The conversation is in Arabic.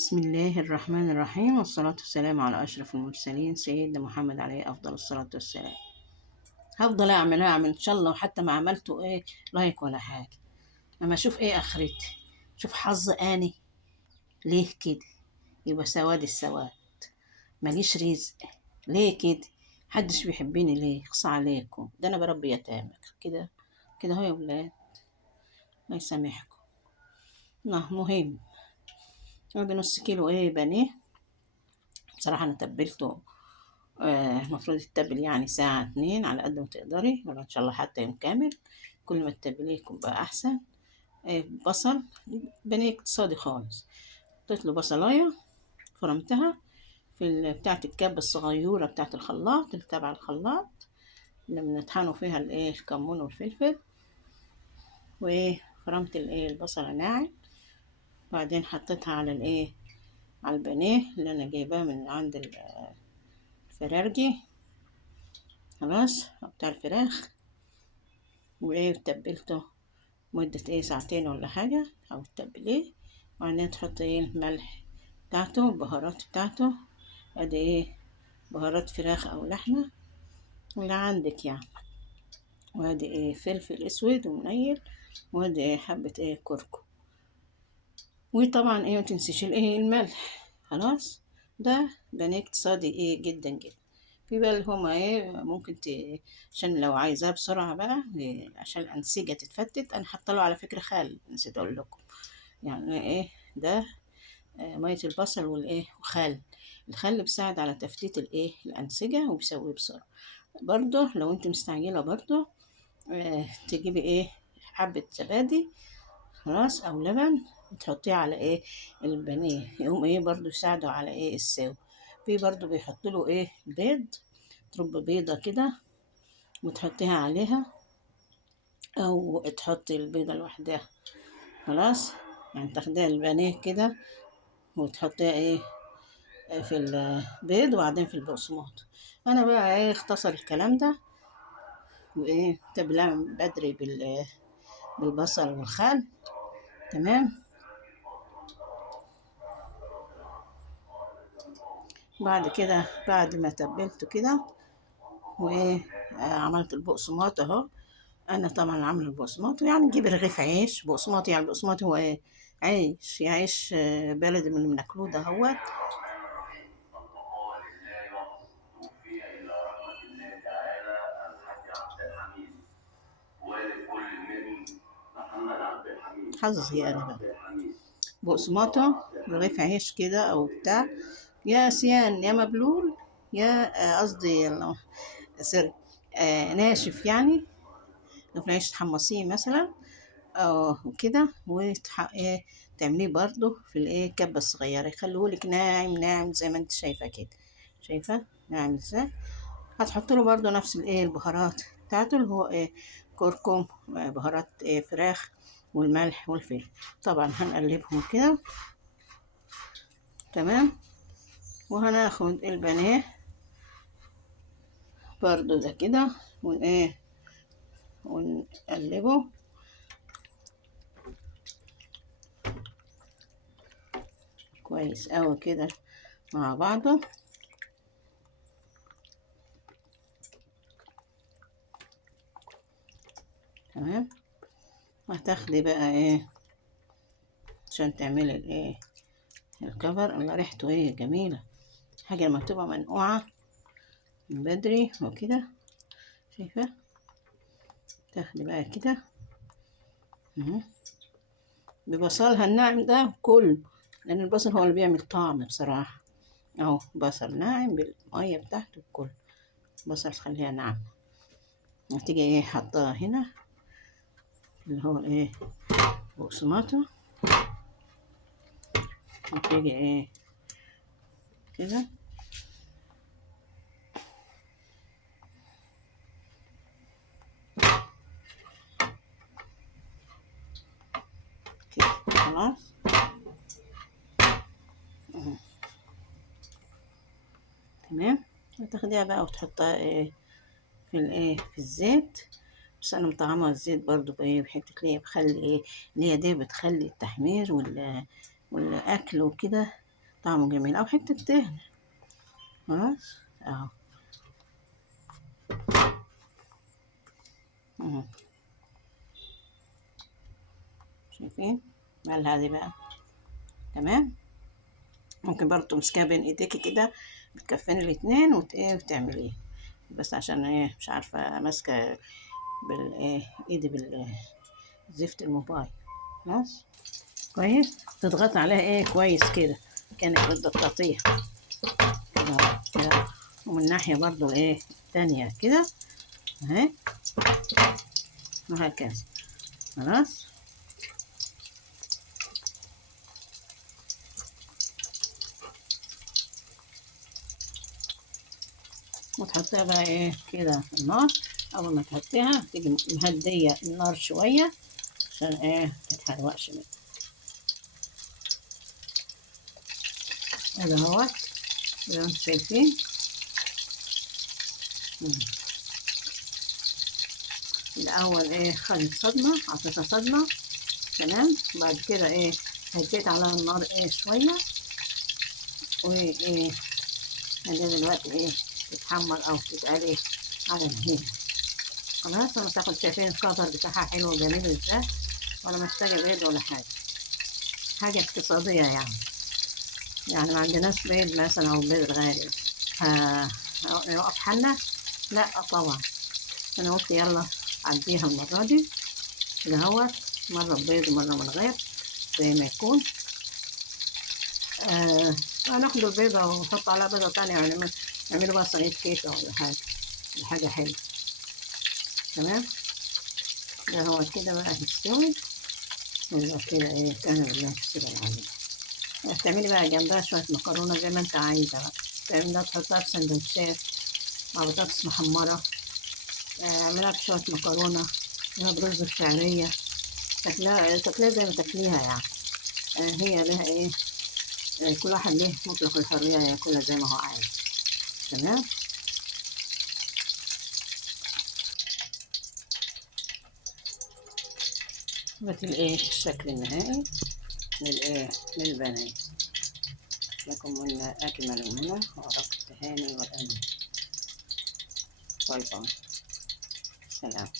بسم الله الرحمن الرحيم، والصلاة والسلام على أشرف المرسلين سيدنا محمد عليه أفضل الصلاة والسلام. هفضل أعمل إن شاء الله، وحتى ما عملته لايك ولا حاجة. أما أشوف آخرتي، شوف حظ آني ليه كده؟ يبقى سواد السواد، ماليش رزق ليه كده؟ محدش بيحبني ليه؟ اخصى عليكم، ده أنا بربي يتامى كده كده هو يا ولاد، الله يسامحكم. مهم، بنص كيلو بانيه. بصراحة أنا تبلته، المفروض يتبل يعني ساعة 2 على قد ما تقدري، ولا إن شاء الله حتى يوم كامل. كل ما تتبليه يكون بقى أحسن. بصل، بنيه اقتصادي خالص. حطيت له بصلاية، فرمتها في بتاعة الكبة الصغيرة بتاعة الخلاط اللي تبع الخلاط، اللي بنطحنوا فيها الكمون والفلفل. وفرمت البصلة ناعم. بعدين حطيتها على على البانيه اللي أنا جايباه من عند الفرارجي، خلاص، بتاع الفراخ. وتبلته مدة ساعتين ولا حاجة، أو تتبليه. وبعدين تحط الملح بتاعته، البهارات بتاعته. ادي بهارات فراخ أو لحمة اللي عندك يعني. وادي فلفل اسود ومنيل. وادي حبة كركم. وطبعا متنسيش الملح. خلاص، ده بني اقتصادي جدا جدا. في بقى اللي هما ممكن عشان لو عايزاه بسرعة بقى، عشان الأنسجة تتفتت. أنا حاطة له على فكرة خل، نسيت أقول لكم. يعني ده مية البصل وخل. الخل بيساعد على تفتيت الأنسجة، وبيسويه بسرعة. برضه لو انت مستعجلة برضه، تجيبي حبة زبادي، خلاص، أو لبن، وتحطيه على البانيه، يقوم برضه يساعده على السوا. في برضه بيحط له بيض، ترب بيضة كده وتحطيها عليها، أو تحطي البيضة لوحدها. خلاص، يعني تاخديها البانيه كده وتحطيها في البيض، وبعدين في البقسماط. أنا بقى اختصر الكلام ده، تبلها من بدري بالبصل والخل. تمام. بعد كده، بعد ما تبلته كده وعملت البقسماط اهو. انا طبعا عامله البقسماط، يعني نجيب رغيف عيش بقسماط. يعني البقسماط هو عيش، عيش بلدي من اللي بناكلوه ده هو. حظي انا بقى بقسماطه، رغيف عيش كده او بتاع، يا سيان يا مبلول، يا قصدي سوري، ناشف يعني. لو في العيش تحمصيه مثلا او كده، تعمليه برضو في الكبة الصغيرة، يخليهولك ناعم ناعم زي ما انت شايفة كده. شايفة ناعم ازاي؟ هتحط له برضو نفس البهارات بتاعته، اللي هو كركم، بهارات فراخ، والملح والفلفل. طبعا هنقلبهم كده. تمام. وهناخد البانيه برضو ده كده، ونقلبه كويس اوي كده مع بعضه. تمام. وهتاخدي بقى عشان تعملي الكفر اللي ريحته جميلة. حاجة لما تبقى منقوعة من بدري وكده، شايفة؟ تاخدي بقى كده ببصلها الناعم ده كله، لأن البصل هو اللي بيعمل طعم بصراحة. اهو بصل ناعم بالمية بتاعته كله. بصل تخليها ناعمة، وتيجي حطها هنا اللي هو بقسماطه، وتيجي كده كده. خلاص. تمام. وتاخديها بقى وتحطها في في الزيت. بس انا مطعمه الزيت برضو بحته ليه، بخلي اللي هي دي بتخلي التحمير والاكل وكده طعمه جميل، او حتة دهن. خلاص اهو. مم. شايفين مالها دي بقى؟ تمام. ممكن برضه تمسكيها بين ايديكي كده، بتكفيني الاتنين ايه وتعمليه. بس عشان ايه مش عارفة ماسكة بالايه ايدي بالزفت الموبايل. خلاص كويس. تضغط عليها ايه كويس كده، كأنك بدك تقطيع كده كده. ومن ناحية برضه ايه التانية كده اهي، وهكذا. خلاص. وتحطيها بقى ايه كده في النار. اول ما تحطيها تيجي مهدية النار شوية عشان ايه متتحرقش منها. ادي اهوت زي ما انتم شايفين. مم. الاول ايه خدت صدمة، عطيتها صدمة. تمام. بعد كده ايه هديت على النار ايه شوية، وايه هدي دلوقتي ايه تتحمر او تتقلي على الهيل. خلاص. انا تاخد شايفين الكفر بتاعها حلو وجميل ازاي، ولا محتاجة بيض ولا حاجة. حاجة اقتصادية يعني. يعني ما عندناش بيض مثلا او بيض غالي يوقف حالنا. لا طبعا. انا قلت يلا عديها المرة دي كده اهوت، مرة ببيض ومرة من غير زي ما يكون. هناخد البيضة ونحط عليها بيضة تانية، يعني نعمله بقى صينية كيكة ولا حاجة. دي حاجة حلوة. تمام. ده هو كده بقى هتستوي. يبقى كده ايه كان بالله تسيب العظيم. تعملي بقى جنبها شوية مكرونة زي ما انت عايزة بقى. تعملها تحطها في سندوتشات مع بطاطس محمرة. اعملها بشوية مكرونة، اعملها برز الشعرية. تاكلها زي ما تاكليها يعني. هي لها ايه، كل واحد ليه مطلق الحرية ياكلها زي ما هو عايز. تمام. بس الايه الشكل النهائي للايه للبنات. لكم من أكمل المنى وأرق التهاني والأمل. باي باي. سلام.